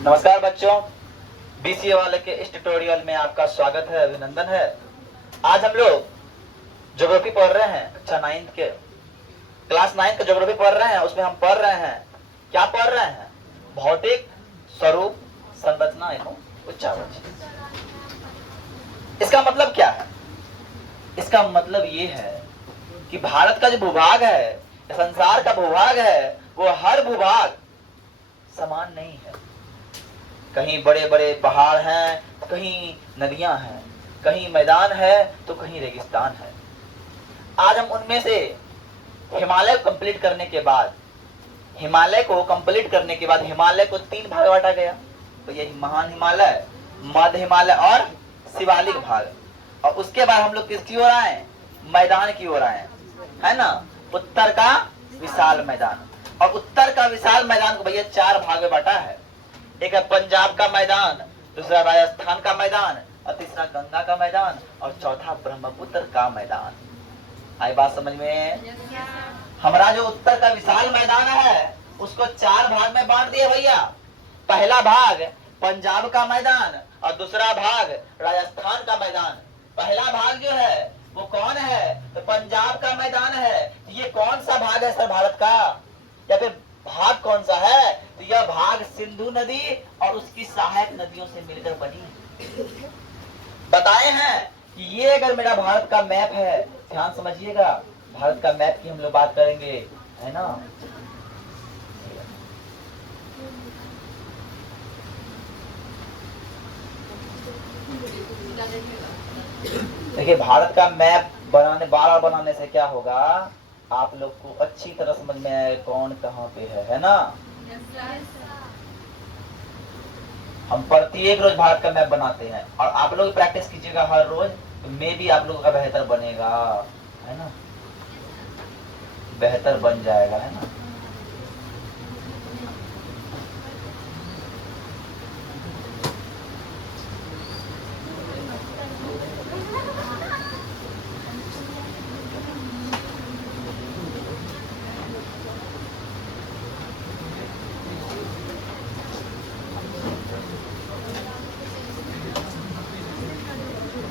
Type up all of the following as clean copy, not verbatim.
नमस्कार बच्चों, बीसीए वाले के इस ट्यूटोरियल में आपका स्वागत है, अभिनंदन है। आज हम लोग ज्योग्राफी पढ़ रहे हैं, कक्षा 9 के क्लास 9 का ज्योग्राफी पढ़ रहे हैं। उसमें हम पढ़ रहे हैं, क्या पढ़ रहे हैं? भौतिक स्वरूप, संरचना एवं उच्चावच। इसका मतलब क्या है? इसका मतलब ये है कि भारत का जो भूभाग है, संसार का भूभाग है, वो हर भूभाग समान नहीं है। कहीं बड़े बड़े पहाड़ हैं, कहीं नदियां हैं, कहीं मैदान है तो कहीं रेगिस्तान है। आज हम उनमें से हिमालय को कंप्लीट करने के बाद हिमालय को 3 भाग बांटा गया। तो ये महान हिमालय, मध्य हिमालय और शिवालिक भाग। और उसके बाद हम लोग किसकी ओर आए? मैदान की ओर आए, है ना। उत्तर का विशाल मैदान, और उत्तर का विशाल मैदान को भैया 4 भाग में बांटा है। एक है पंजाब का मैदान, दूसरा राजस्थान का मैदान, और तीसरा गंगा का मैदान, और चौथा ब्रह्मपुत्र का मैदान। आई बात समझ में? हमारा जो उत्तर का विशाल मैदान है उसको 4 भाग में बांट दिया भैया। पहला भाग पंजाब का मैदान और दूसरा भाग राजस्थान का मैदान। पहला भाग जो है वो कौन है? तो पंजाब का मैदान है। तो ये कौन सा भाग है सर भारत का, या फिर भाग कौन सा है? तो यह भाग सिंधु नदी और उसकी सहायक नदियों से मिलकर बनी। बताए हैं कि ये अगर मेरा भारत का मैप है, ध्यान समझिएगा, भारत का मैप की हम लोग बात करेंगे, है ना। देखिए, भारत का मैप बार बनाने से क्या होगा, आप लोग को अच्छी तरह समझ में आए कौन कहाँ पे है ना। हम प्रत्येक रोज भारत का मैप बनाते हैं और आप लोग प्रैक्टिस कीजिएगा हर रोज, तो मे भी आप लोगों का बेहतर बनेगा, है ना, बेहतर बन जाएगा, है ना।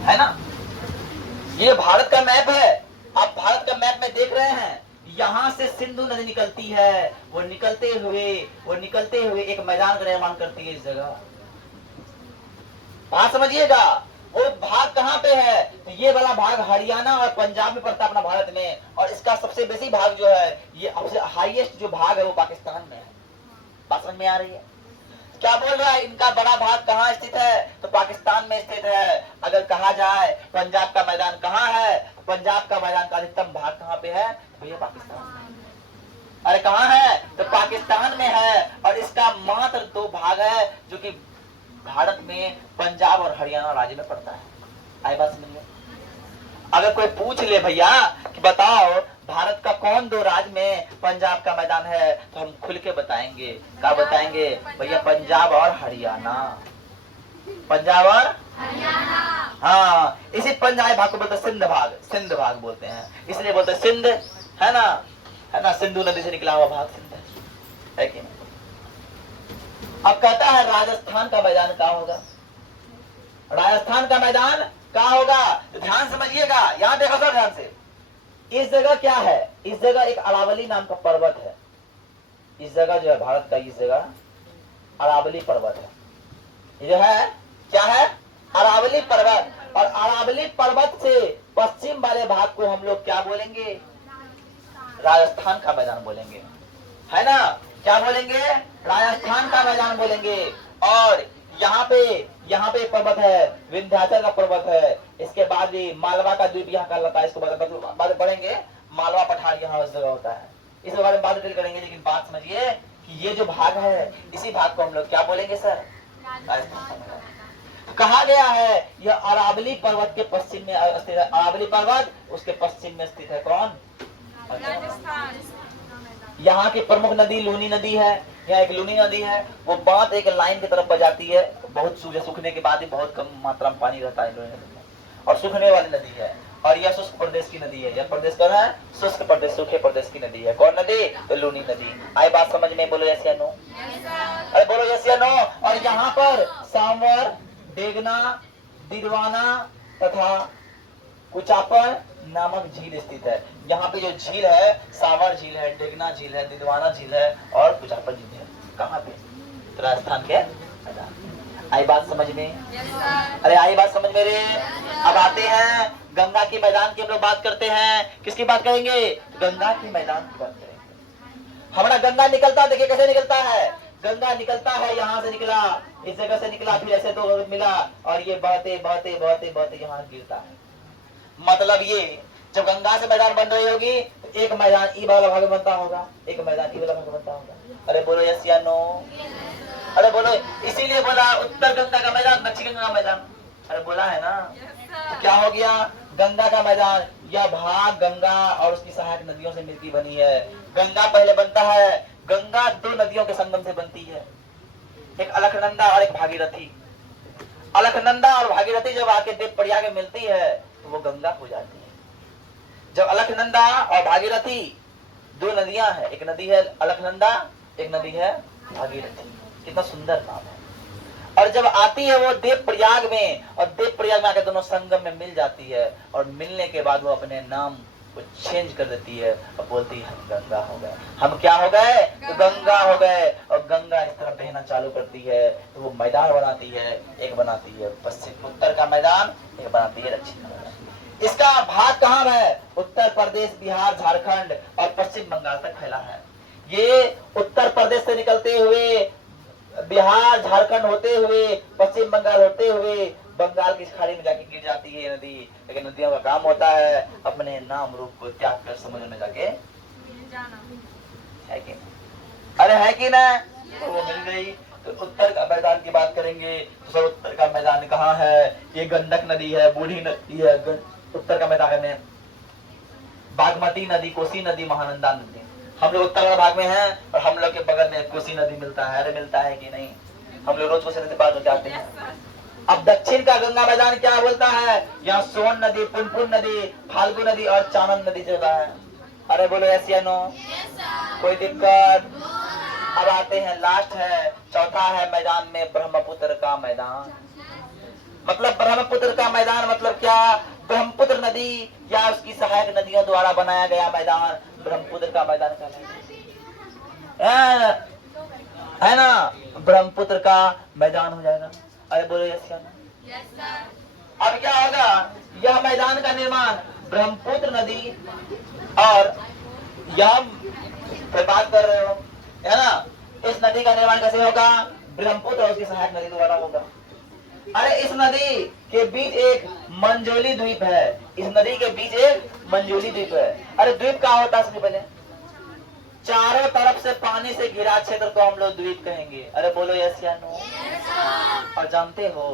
है ना, ये भारत का मैप है। आप भारत का मैप में देख रहे हैं, यहाँ से सिंधु नदी निकलती है, वो निकलते हुए एक मैदान का निर्माण करती है इस जगह। बात समझिएगा, वो भाग कहाँ पे है? तो ये वाला भाग हरियाणा और पंजाब में पड़ता है अपना भारत में, और इसका सबसे बेसी भाग जो है, ये सबसे हाईएस्ट जो भाग है वो पाकिस्तान में है। बात समझ में आ रही है? क्या बोल रहा है, इनका बड़ा भाग कहाँ स्थित है? तो पाकिस्तान में स्थित है। अगर कहा जाए पंजाब का मैदान कहाँ है, पंजाब का मैदान का अधिकतम भाग कहाँ पे है? तो ये पाकिस्तान में। अरे कहाँ है? तो पाकिस्तान में है। और इसका मात्र 2 भाग है जो कि भारत में पंजाब और हरियाणा राज्य में पड़ता है। आई बात समझ में? अगर कोई पूछ ले भैया कि बताओ भारत का कौन 2 राज्य में पंजाब का मैदान है, तो हम खुल के बताएंगे। क्या बताएंगे भैया? पंजाब और हरियाणा। पंजाब और हरियाणा। हाँ, इसी पंजाब भाग को बोलते हैं सिंध भाग बोलते हैं, इसलिए बोलते हैं सिंध, है ना, सिंधु नदी से निकला हुआ भाग सिंध है कि नहीं। अब कहता है राजस्थान का मैदान कहाँ होगा? राजस्थान का मैदान कहाँ होगा? तो ध्यान समझिएगा, यहाँ देखो सर ध्यान से। इस जगह क्या है? इस जगह एक अरावली नाम का पर्वत है। इस जगह जो है भारत का, इस जगह अरावली पर्वत है। ये जो है क्या है? अरावली पर्वत। और अरावली पर्वत से पश्चिम वाले भाग को हम लोग क्या बोलेंगे? राजस्थान का मैदान बोलेंगे, है ना। क्या बोलेंगे? राजस्थान का मैदान बोलेंगे। और यहाँ पे पर्वत है, विंध्याचल का पर्वत है। इसके बाद भी मालवा का द्वीप यहाँ कहलाता है। इसको बाद पढ़ेंगे, मालवा पठार यहाँ उस जगह होता है। इस बारे में बात डिटेल करेंगे, लेकिन बात समझिए कि ये जो भाग है, इसी भाग को हम लोग क्या बोलेंगे सर? कहा गया है यह अरावली पर्वत के पश्चिम में स्थित है। अरावली पर्वत, उसके पश्चिम में स्थित है कौन? राजस्थान। यहाँ की प्रमुख नदी लूनी नदी है। यहाँ एक लूनी नदी है, वो बात एक लाइन की तरफ बजाती है। बहुत सूखने के बाद ही बहुत कम मात्रा में पानी रहता है लूनी नदी में, और सूखने वाली नदी है। और यह शुष्क प्रदेश की नदी है। यह प्रदेश कौन है? शुष्क प्रदेश, सूखे प्रदेश की नदी है। कौन नदी? तो लूनी नदी। आई बात समझ में? बोलो यस या नो। अरे बोलो यस या नो। और यहाँ पर सांवर, डेगना, दिलवाना तथा कुचापन नामक झील स्थित है। यहाँ पे जो झील है, सांवर झील है, डेगना झील है, दिलवाना झील है और कुचापन झील है। कहाँ पे? तो राजस्थान के मैदान। आई बात समझ में? अरे आई बात समझ में रे। अब आते हैं गंगा के मैदान की हम लोग बात करते हैं। किसकी बात करेंगे? गंगा के मैदान की बात करेंगे। हमारा गंगा निकलता, देखिए कैसे निकलता है। गंगा निकलता है, यहाँ से निकला, इस जगह से निकला, फिर ऐसे दो मिला और ये बहते बहते बहते बहते यहाँ गिरता है। मतलब ये जब गंगा से मैदान बन रही होगी तो एक मैदान ई वाला भाग बनता होगा, एक मैदान ई वाला भाग बनता होगा। अरे बोलो यस या नो। अरे बोलो, इसीलिए बोला उत्तर गंगा का मैदान, दक्षिण गंगा का मैदान। अरे बोला है ना। तो क्या हो गया? गंगा का मैदान, यह भाग गंगा और उसकी सहायक नदियों से मिलकर बनी है। गंगा पहले बनता है, गंगा दो नदियों के संगम से बनती है, एक अलकनंदा और एक भागीरथी। अलकनंदा और भागीरथी जब आके देवप्रयाग में मिलती है तो वो गंगा हो जाती है। जब अलकनंदा और भागीरथी दो नदियां हैं, एक नदी है अलकनंदा, एक नदी है भागीरथी। कितना सुंदर नाम है। और जब आती है वो देवप्रयाग में, और देवप्रयाग में आकर दोनों संगम में मिल जाती है, और मिलने के बाद वो अपने नाम को चेंज कर देती है और बोलती है हम गंगा हो गए। हम क्या हो गए? तो गंगा हो गए। और गंगा इस तरह बहना चालू करती है तो वो मैदान बनाती है। एक बनाती है पश्चिम उत्तर का मैदान, एक बनाती है दक्षिण का मैदान। इसका भाग कहाँ है? उत्तर प्रदेश, बिहार, झारखंड और पश्चिम बंगाल तक फैला है। ये उत्तर प्रदेश से निकलते हुए बिहार, झारखंड होते हुए, पश्चिम बंगाल होते हुए बंगाल की खाड़ी में जाके गिर जाती है ये नदी। लेकिन नदियों का काम होता है अपने नाम रूप को त्याग कर समुद्र में जाके है कि नहीं? अरे है कि ना? तो वो मिल गई। तो उत्तर का मैदान की बात करेंगे तो उत्तर का मैदान कहाँ है? ये गंडक नदी है, बूढ़ी नदी है। उत्तर का मैदान में बागमती नदी, कोसी नदी, महानंदा नदी। हम लोग उत्तर भाग में हैं और हम लोग के बगल में कोसी नदी मिलता है। अरे मिलता है कि नहीं? हम लोग रोज कोसी नदी पार हो जाते हैं। अब दक्षिण का गंगा मैदान क्या बोलता है? यहाँ सोन नदी, पुनपुन नदी, फाल्गु नदी और चानन नदी चलता है। अरे बोलो यस या नो। कोई दिक्कत? अब आते हैं, लास्ट है, चौथा है मैदान में ब्रह्मपुत्र का मैदान। मतलब ब्रह्मपुत्र का मैदान मतलब क्या? ब्रह्मपुत्र नदी या उसकी सहायक नदियों द्वारा बनाया गया मैदान ब्रह्मपुत्र का मैदान है ना। ब्रह्मपुत्र का मैदान हो जाएगा। अरे बोलो यस या नो। अब क्या होगा? यह मैदान का निर्माण ब्रह्मपुत्र नदी और यह बात कर रहे हो है ना, इस नदी का निर्माण कैसे होगा? ब्रह्मपुत्र और उसकी सहायक नदी द्वारा होगा। अरे इस नदी के बीच एक मंजोली द्वीप है। इस नदी के बीच एक मंजोली द्वीप है। अरे द्वीप क्या होता है? सबसे पहले चारों तरफ से पानी से घिरा क्षेत्र को हम लोग द्वीप कहेंगे। अरे बोलो यस या नो। और जानते हो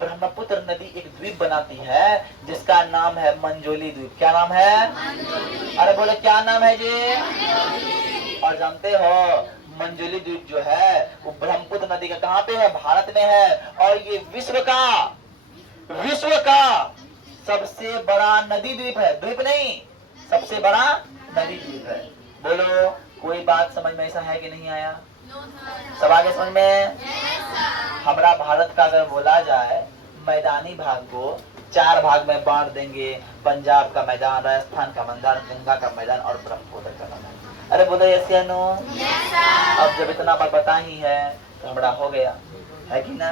ब्रह्मपुत्र नदी एक द्वीप बनाती है जिसका नाम है मंजोली द्वीप। क्या नाम है? अरे बोलो क्या नाम है जी? और जानते हो मंजोली द्वीप जो है वो ब्रह्मपुत्र नदी का कहाँ पे है? भारत में है। और ये विश्व का सबसे बड़ा नदी द्वीप है। द्वीप नहीं, सबसे बड़ा नदी द्वीप है। बोलो कोई बात समझ में ऐसा है कि नहीं आया? सब आगे समझ में? हमारा भारत का अगर बोला जाए मैदानी भाग को चार भाग में बांट देंगे। पंजाब का मैदान, राजस्थान का मैदान, गंगा का मैदान और ब्रह्मपुत्र का मैदान। अरे बोलो यस या नो। अब जब इतना बात पता ही है तो हमारा हो गया है कि ना।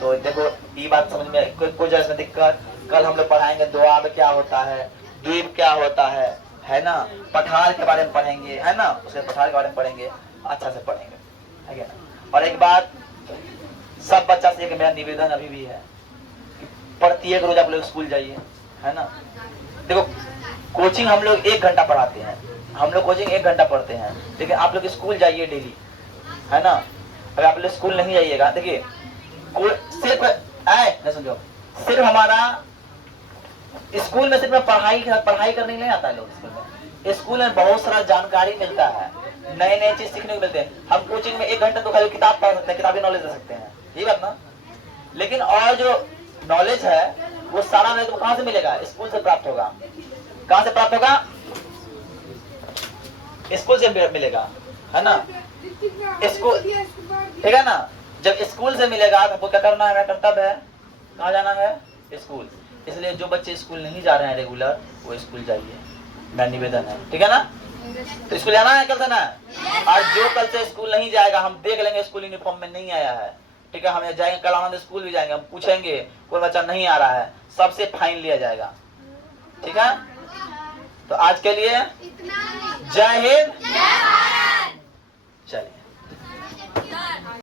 तो देखो ये बात समझ में कोई जैसा दिक्कत? कल हम लोग पढ़ाएंगे द्वीप क्या होता है, द्वीप क्या होता है ना। पठार के बारे में पढ़ेंगे है ना, उसे पठार के बारे में पढ़ेंगे, अच्छा से पढ़ेंगे है ना। और एक बात सब बच्चा से मेरा निवेदन अभी भी है कि प्रत्येक रोज आप लोग स्कूल जाइए है ना। देखो कोचिंग हम लोग 1 घंटा पढ़ाते हैं, हम लोग कोचिंग 1 घंटा पढ़ते हैं, लेकिन आप लोग स्कूल जाइए डेली है ना। अगर आप लोग स्कूल नहीं जाइएगा, देखिए सिर्फ न समझो, सिर्फ हमारा स्कूल में सिर्फ पढ़ाई करने नहीं आता है। लोग स्कूल में बहुत सारा जानकारी मिलता है, नए नए चीज सीखने को मिलते हैं। हम कोचिंग में 1 घंटा तो खाली किताब पढ़ सकते हैं, किताबी नॉलेज दे सकते हैं, ये बात ना। लेकिन और जो नॉलेज है वो सारा नॉलेज तुमको कहां से मिलेगा? स्कूल से प्राप्त होगा। कहां से प्राप्त होगा? स्कूल से मिलेगा, है ना? स्कूल, ठीक है ना? जब स्कूल से मिलेगा तो आपको क्या करना है? कर्तव्य है, कहाँ जाना है? स्कूल। इसलिए जो बच्चे स्कूल नहीं जा रहे हैं रेगुलर, वो स्कूल जाइए, मेरा निवेदन है, ठीक है ना? तो स्कूल जाना है, कल से ना? और जो कल से स्कूल नहीं जाएगा, हम देख लेंगे स्कूल यूनिफॉर्म में नहीं आया है, ठीक है, हम जाएंगे कल आनंद स्कूल भी जाएंगे, हम पूछेंगे कोई बच्चा नहीं आ रहा है, सबसे फाइन लिया जाएगा, ठीक है? तो आज के लिए जय हिंद, चलिए।